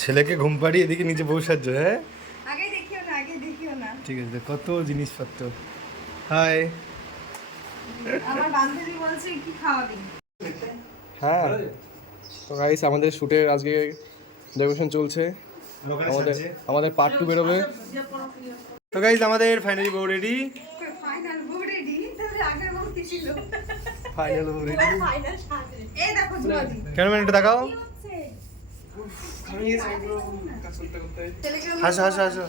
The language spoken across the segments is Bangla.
ছেলেকে ঘুম পাড়িয়ে এদিকে নিচে বউ সাজছো, হ্যাঁ আগে দেখিও না ঠিক আছে, কত জিনিসপত্র। হাই। আমার বান্ধবী বলছে কি খাওয়াবি। হ্যাঁ তো গাইস আমাদের শুটের আজকে ডেকোরেশন চলছে, আমাদের পার্ট 2 বেরোবে। তো গাইস আমাদের ফাইনালি বউ রেডি। ফাইনাল বউ রেডি, তাহলে আগের বউ কি ছিল? ফাইনাল বউ রেডি। ফাইনাল সাজে এই দেখো জুয়াদি ক্যামেরাম্যান একটু দেখাও। কি হচ্ছে? হাসো হাসো হাসো।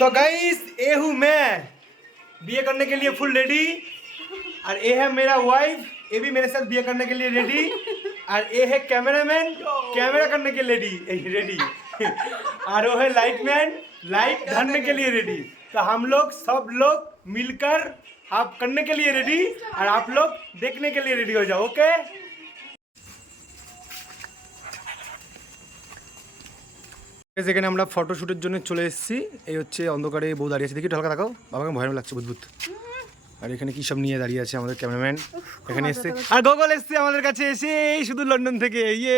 तो गाइस ये हूँ मैं बीए करने के लिए फुल रेडी, और ये है मेरा वाइफ, ये भी मेरे साथ बीए करने के लिए रेडी, और ये है कैमरामैन कैमरा करने के लिए रेडी, और वो है लाइटमैन लाइट धरने के लिए रेडी। तो हम लोग सब लोग मिलकर आप करने के लिए रेडी, और आप लोग देखने के लिए रेडी हो जाओ। ओके এখানে আমরা ফটোশুটের জন্য চলে এসেছি। এই হচ্ছে অন্ধকারে বউ দাঁড়িয়ে আছে, দেখি একটু হালকা দেখাও, বাবাকে ভয়ানক লাগছে বুদবুদ। আর এখানে কি সব নিয়ে দাঁড়িয়ে আছে আমাদের ক্যামেরাম্যান এখানে এসছে, আর গগল এসছে আমাদের কাছে এসে এই শুধু লন্ডন থেকে। ये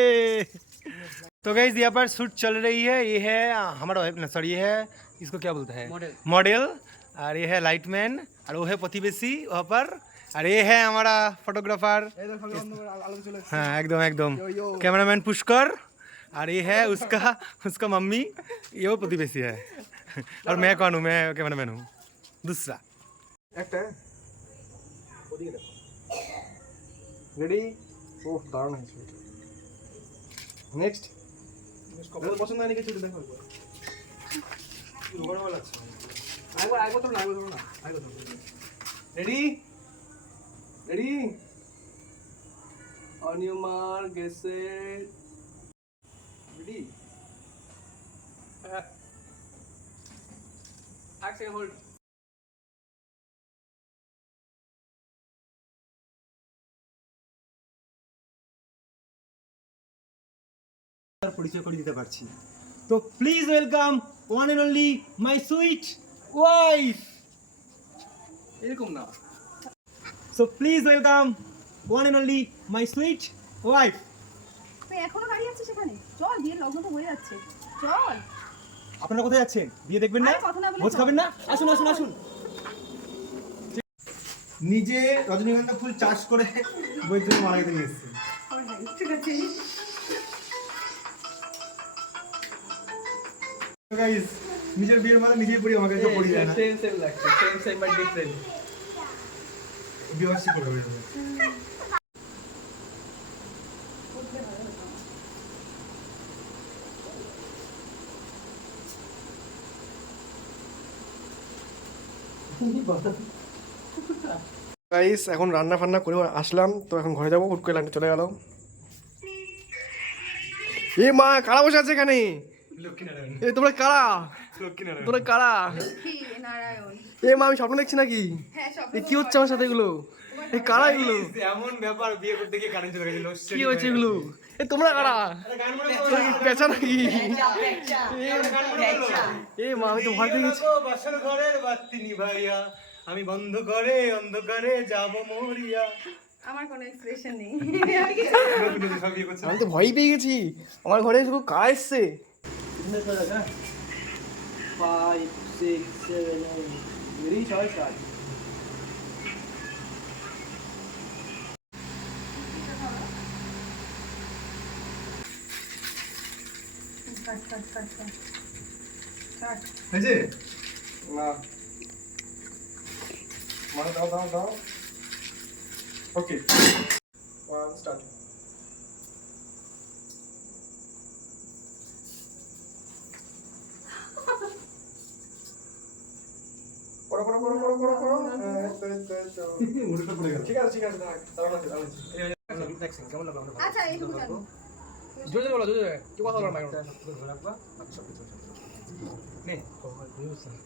तो गाइस यहाँ पर शूट चल रही है, ये है हमारा सॉरी ये है इसको क्या बोलते हैं मॉडल, और ये है लाइटमैन, और वो है प्रतिवेशी वहाँ पर, और ये है हमारा फोटोग्राफर। हाँ एकदम एकदम कैमरामैन पुष्कर, और ये है उसका मम्मी, ये वो प्रतिवेशी है, और मैं कौन हूँ, मैं कैमरामैन हूँ दूसरा। रेडी ओह दारुण है नेक्स्ट পছন্দ হয়নি কিছু দেখো রোগড় লাগছে আইবো তো না ready ready on your mark get set ready action hold. পরিচয় করে দিতে পারছি, তো please welcome one and only my sweet wife. এরকম না, so please welcome one and only my sweet wife. তুই এখনো দাঁড়িয়ে আছিস সেখানে? চল, বিয়ের লগ্ন তো হয়ে যাচ্ছে, চল। আপনারা কোথায় যাচ্ছেন? বিয়ে দেখবেন না, ভোজ খাবেন না? আসুন আসুন আসুন। নিজে রজনীগন্ধা ফুল চাষ করে বইয়ের জন্য মারা গেতে নিয়ে এসেছে। ঠিক আছে গাইস নিজের বিয়ের মালা নিজেই পড়ি, আমাকে তো পড়ি যায় না। সেম লাগছে, সেম বাট ডিফারেন্ট। বিবাহ করে হবে গাইস এখন রান্না ফান্না করে আসলাম, তো এখন ঘরে যাবো। হুট করে লাইনটা চলে গেল। এ মা কারা বসে আছে এখানে? এ তোমরা কারা? তোমরা কারা? এ মা আমি স্বপ্ন দেখছি নাকি? এ কি হচ্ছে আমার সাথে এগুলো? এই কারা এগুলো? এমন ব্যাপার, বিয়ে করতে গিয়ে কারেন্ট চলে গেল। কি হচ্ছে এগুলো? এ তোমরা কারা? পেঁচা নাকি? এ মা আমি তো ভয় পেয়ে গেছি। বাসর ঘরের বাতি নিভাইয়া আমি বন্ধ করে অন্ধকারে যাব মরিয়া। আমার কোনো এক্সপ্রেশন নেই। আমি তো ভয় পেয়ে গেছি। আমার ঘরে শুধু কারা এসছে? 5 6 7 রেডি চল স্টার্ট। হয়েছে না মানে দাও দাও দাও। Okay one start. করো করো করো করো করো করো। উল্টো পড়ে গেল। ঠিক আছে ঠিক আছে দাঁড়াও দাঁড়াও। কেমন লাগলো? আচ্ছা এইটুকু জানো। জোরে বলো জোরে, কি কথা বলো মাইক ধরে রাখবা।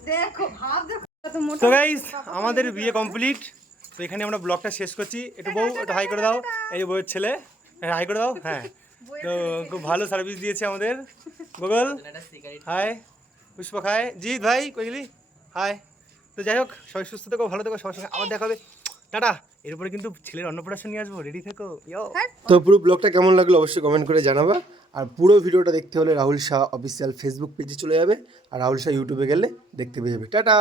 দেখো ভাব দেখো কত মোটা। তো গাইস আমাদের বিয়ে কমপ্লিট, তো এখানে আমরা ব্লগটা শেষ করছি। একটু বউ একটু হাই করে দাও, এই যে বউয়ের ছেলে, হ্যাঁ হাই করে দাও। হ্যাঁ তো খুব ভালো সার্ভিস দিয়েছে আমাদের গুগল। হাই। তো পুষ্পক হাই, জিৎ ভাই কই গেলি? হাই। তো যাই হোক, সবাই সুস্থ থেকো, ভালো থেকো, সবার সঙ্গে আবার দেখা হবে। টাটা। এরপরে কিন্তু ছেলের অন্নপ্রাশন নিয়ে আসবো, রেডি থেকো। তো পুরো ব্লগটা কেমন লাগলো অবশ্যই কমেন্ট করে জানাবা। আর পুরো ভিডিওটা দেখতে হলে রাহুল শাহ অফিসিয়াল ফেসবুক পেজে চলে যাবে, আর রাহুল শাহ ইউটিউবে গেলে দেখতে পেয়ে যাবে। টাটা।